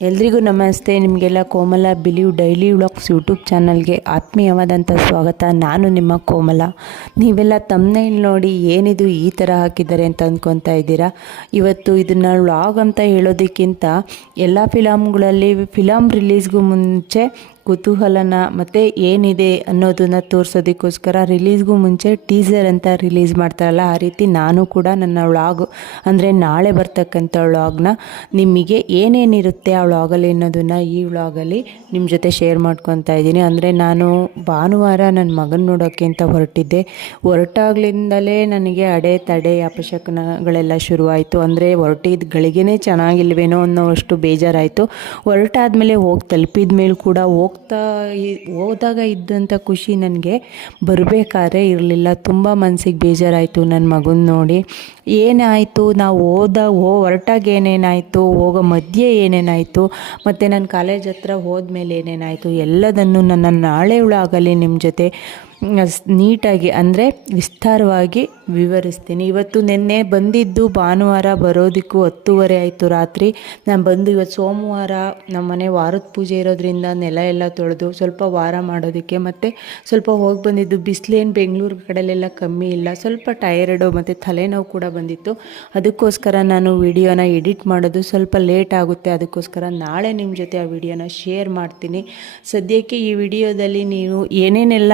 ಎಲ್ರಿಗೂ ನಮಸ್ತೆ. ನಿಮಗೆಲ್ಲ Komala believe daily vlogs YouTube ಚಾನಲ್ಗೆ ಆತ್ಮೀಯವಾದಂಥ ಸ್ವಾಗತ. ನಾನು ನಿಮ್ಮ ಕೋಮಲ. ನೀವೆಲ್ಲ ತಮ್ಮನೇಲಿ ನೋಡಿ ಏನಿದು ಈ ಥರ ಹಾಕಿದ್ದಾರೆ ಅಂತ ಅಂದ್ಕೊತಾ ಇದ್ದೀರಾ? ಇವತ್ತು ಇದನ್ನು ವ್ಲಾಗ್ ಅಂತ ಹೇಳೋದಕ್ಕಿಂತ ಎಲ್ಲ ಫಿಲಮ್ಗಳಲ್ಲಿ ಫಿಲಮ್ ರಿಲೀಸ್ಗೂ ಮುಂಚೆ ಕುತೂಹಲನ ಮತ್ತು ಏನಿದೆ ಅನ್ನೋದನ್ನು ತೋರಿಸೋದಕ್ಕೋಸ್ಕರ ರಿಲೀಸ್ಗೂ ಮುಂಚೆ ಟೀಸರ್ ಅಂತ ರಿಲೀಸ್ ಮಾಡ್ತಾರಲ್ಲ, ಆ ರೀತಿ ನಾನು ಕೂಡ ನನ್ನ ವ್ಲಾಗ್ ಅಂದರೆ ನಾಳೆ ಬರ್ತಕ್ಕಂಥ ವ್ಲಾಗ್ನ ನಿಮಗೆ ಏನೇನಿರುತ್ತೆ ಆ ವ್ಲಾಗಲ್ಲಿ ಅನ್ನೋದನ್ನು ಈ ವ್ಲಾಗಲ್ಲಿ ನಿಮ್ಮ ಜೊತೆ ಶೇರ್ ಮಾಡ್ಕೊತಾ ಇದ್ದೀನಿ. ಅಂದರೆ ನಾನು ಭಾನುವಾರ ನನ್ನ ಮಗನ ನೋಡೋಕ್ಕೆ ಅಂತ ಹೊರಟಿದ್ದೆ. ಹೊರಟಾಗ್ಲಿಂದಲೇ ನನಗೆ ಅಡೆ ತಡೆ ಅಪಶಕನಗಳೆಲ್ಲ ಶುರುವಾಯಿತು. ಅಂದರೆ ಹೊರಟಿದ್ದ ಗಳಿಗೆನೇ ಚೆನ್ನಾಗಿಲ್ವೇನೋ ಅನ್ನೋ ಅಷ್ಟು ಬೇಜಾರಾಯಿತು. ಹೊರಟಾದ್ಮೇಲೆ ಹೋಗಿ ತಲುಪಿದ ಮೇಲೆ ಕೂಡ ಹೋಗ್ತಾ ಹೋದಾಗ ಇದ್ದಂಥ ಖುಷಿ ನನಗೆ. ಬರಬೇಕಾದ್ರೆ ಇರಲಿಲ್ಲ. ತುಂಬ ಮನಸ್ಸಿಗೆ ಬೇಜಾರಾಯಿತು ನನ್ನ ಮಗನ ನೋಡಿ. ಏನಾಯಿತು? ನಾವು ಹೋದ, ಹೋ, ಹೊರಟಾಗ ಏನೇನಾಯಿತು? ಹೋಗೋ ಮಧ್ಯೆ ಏನೇನಾಯಿತು? ಮತ್ತು ನನ್ನ ಕಾಲೇಜ್ ಹತ್ರ ಹೋದ್ಮೇಲೆ ಏನೇನಾಯಿತು? ಎಲ್ಲದನ್ನು ನನ್ನ ನಾಳೆ ಆಗಲಿ ನಿಮ್ಮ ಜೊತೆ. ನೀಟಾಗಿ ಅಂದರೆ ವಿಸ್ತಾರವಾಗಿ ವಿವರಿಸ್ತೀನಿ. ಇವತ್ತು ನಿನ್ನೆ ಬಂದಿದ್ದು ಭಾನುವಾರ ಬರೋದಕ್ಕೂ ಹತ್ತುವರೆ ಆಯಿತು ರಾತ್ರಿ. ನಾನು ಬಂದು ಇವತ್ತು ಸೋಮವಾರ ನಮ್ಮ ಮನೆ ವಾರದ ಪೂಜೆ ಇರೋದ್ರಿಂದ ನೆಲ ಎಲ್ಲ ತೊಳೆದು ಸ್ವಲ್ಪ ವಾರ ಮಾಡೋದಕ್ಕೆ ಮತ್ತು ಸ್ವಲ್ಪ ಹೋಗಿ ಬಂದಿದ್ದು ಬಿಸಿಲೇನು ಬೆಂಗಳೂರು ಕಡೆಲೆಲ್ಲ ಕಮ್ಮಿ ಇಲ್ಲ. ಸ್ವಲ್ಪ ಟಯರ್ಡು ಮತ್ತು ತಲೆನೋವು ಕೂಡ ಬಂದಿತ್ತು. ಅದಕ್ಕೋಸ್ಕರ ನಾನು ವಿಡಿಯೋನ ಎಡಿಟ್ ಮಾಡೋದು ಸ್ವಲ್ಪ ಲೇಟ್ ಆಗುತ್ತೆ. ಅದಕ್ಕೋಸ್ಕರ ನಾಳೆ ನಿಮ್ಮ ಜೊತೆ ಆ ವಿಡಿಯೋನ ಶೇರ್ ಮಾಡ್ತೀನಿ. ಸದ್ಯಕ್ಕೆ ಈ ವಿಡಿಯೋದಲ್ಲಿ ನೀವು ಏನೇನೆಲ್ಲ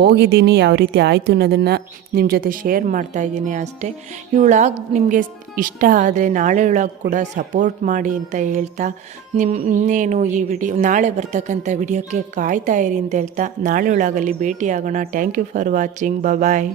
ಹೋಗಿದ್ದೀನಿ, ಯಾವ ರೀತಿ ಆಯಿತು ಅನ್ನೋದನ್ನು ನಿಮ್ಮ ಜೊತೆ ಶೇರ್ ಮಾಡ್ತಾ ಇದ್ದೀನಿ ಅಷ್ಟೇ. ಇವಳಾಗ ನಿಮಗೆ ಇಷ್ಟ ಆದರೆ ನಾಳೆ ಒಳಗೆ ಕೂಡ ಸಪೋರ್ಟ್ ಮಾಡಿ ಅಂತ ಹೇಳ್ತಾ ನಿಮ್ಮ ಇನ್ನೇನು ಈ ವಿಡಿಯೋ ನಾಳೆ ಬರ್ತಕ್ಕಂಥ ವಿಡಿಯೋಕ್ಕೆ ಕಾಯ್ತಾ ಇರಿ ಅಂತ ಹೇಳ್ತಾ, ನಾಳೆ ಒಳಗಲ್ಲಿ ಭೇಟಿಯಾಗೋಣ. Thank you for watching bye